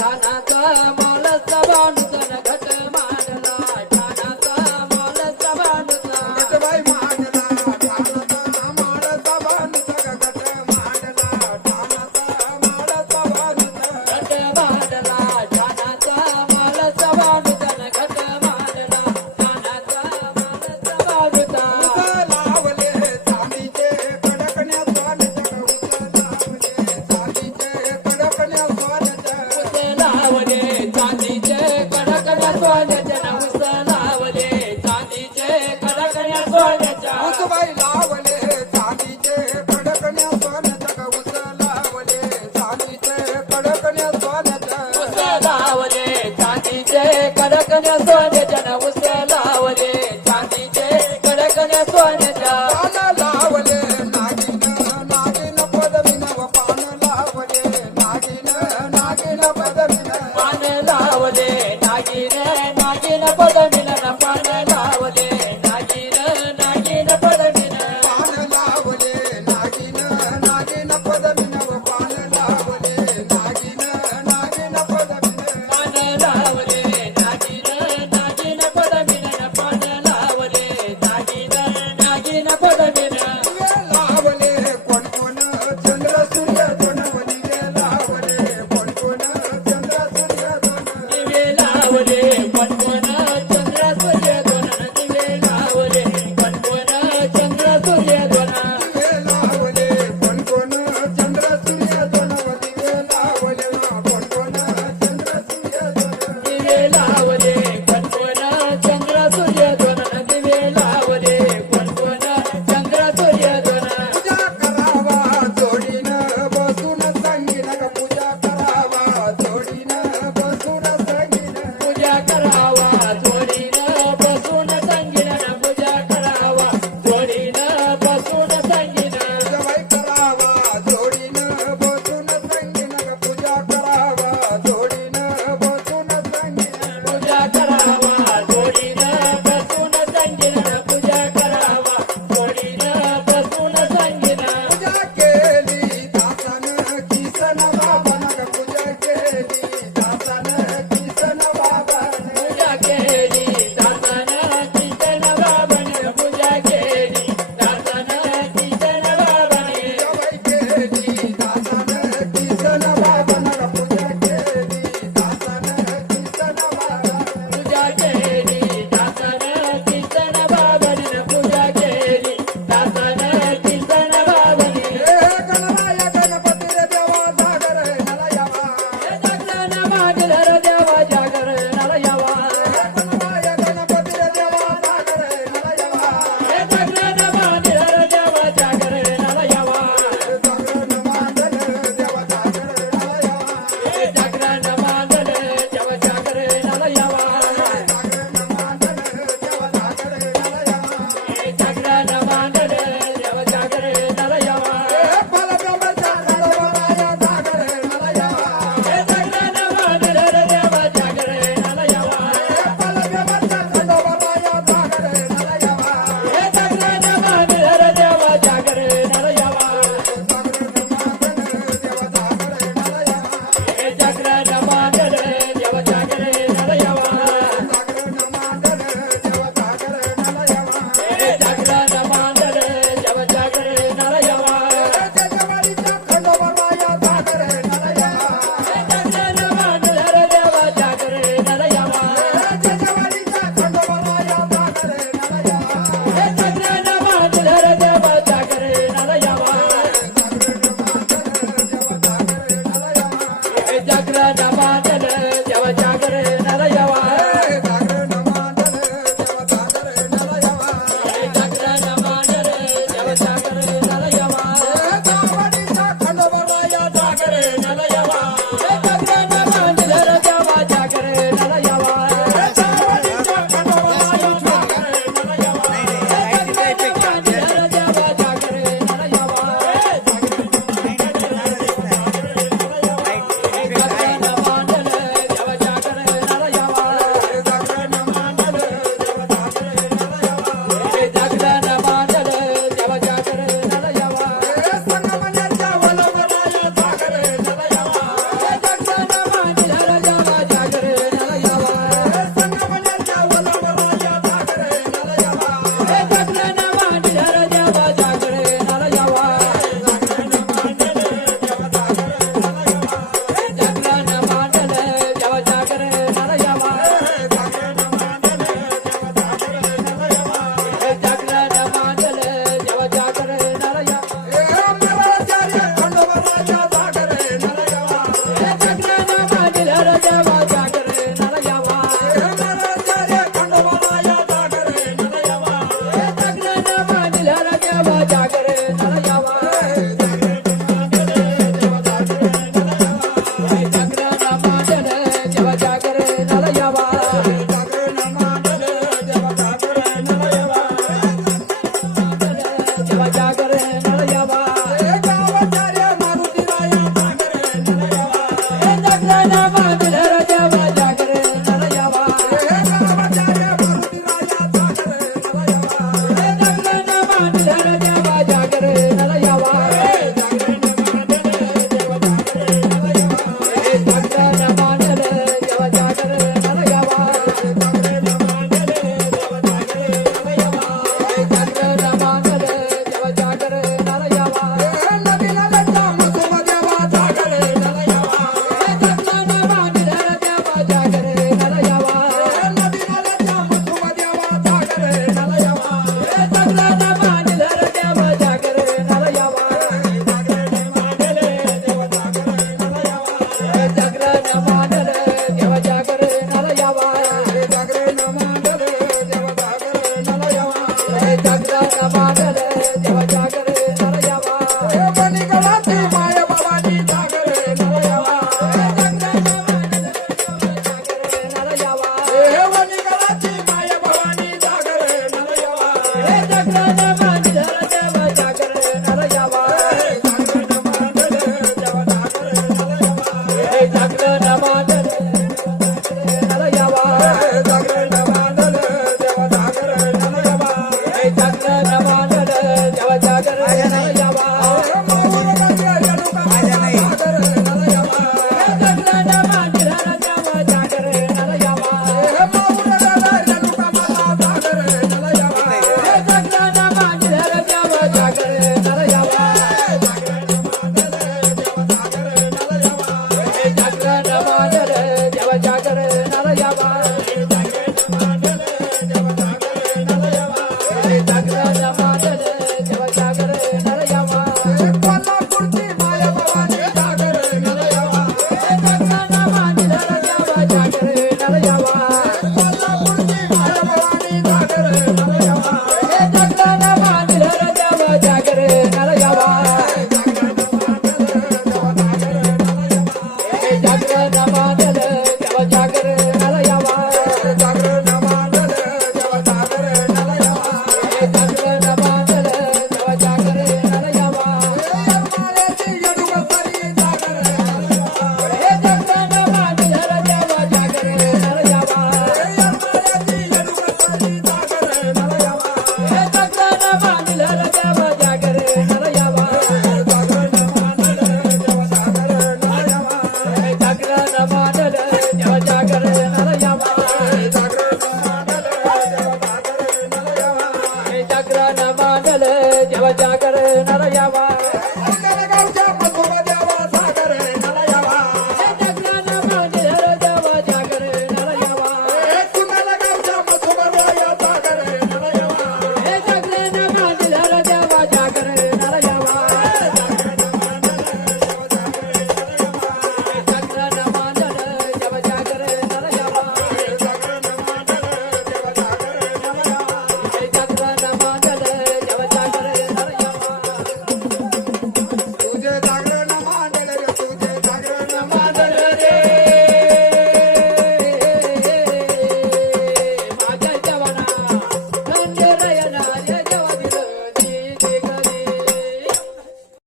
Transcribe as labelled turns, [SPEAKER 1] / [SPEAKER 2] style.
[SPEAKER 1] ಧನ ಕಮ Olha, olha. Né? जागरण